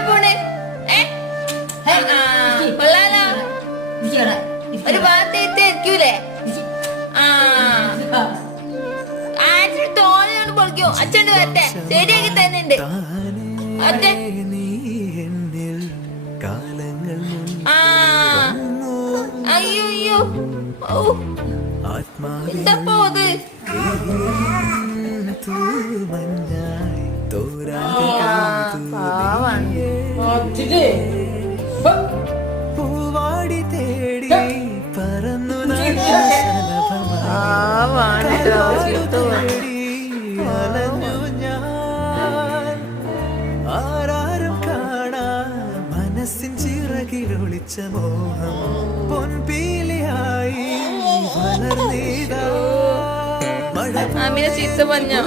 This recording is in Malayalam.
എവിടെ പോണേ? കൊള്ളാലോ. ഒരു ഭാഗത്തേക്ക് ഇരിക്കൂലേ? ആ. ആഴ്ച തോന്നുകൊണ്ട് പൊളിക്കോ. അച്ഛണ്ട് വരട്ടെ. ശരിയാക്കി തന്നുണ്ട് ആ. അയ്യോ അയ്യോ. എന്താപ്പോ അത്? തോരാതെ പൂവാടി തേടി പറന്നു അലഞ്ഞു ഞാൻ. ആരാരും കാണാ മനസ്സിൻ ചിറകിലൊളിച്ച മോഹം പൊൻപീലിയായി വളർന്നീതാ മഴ ചീത്ത പറഞ്ഞോ?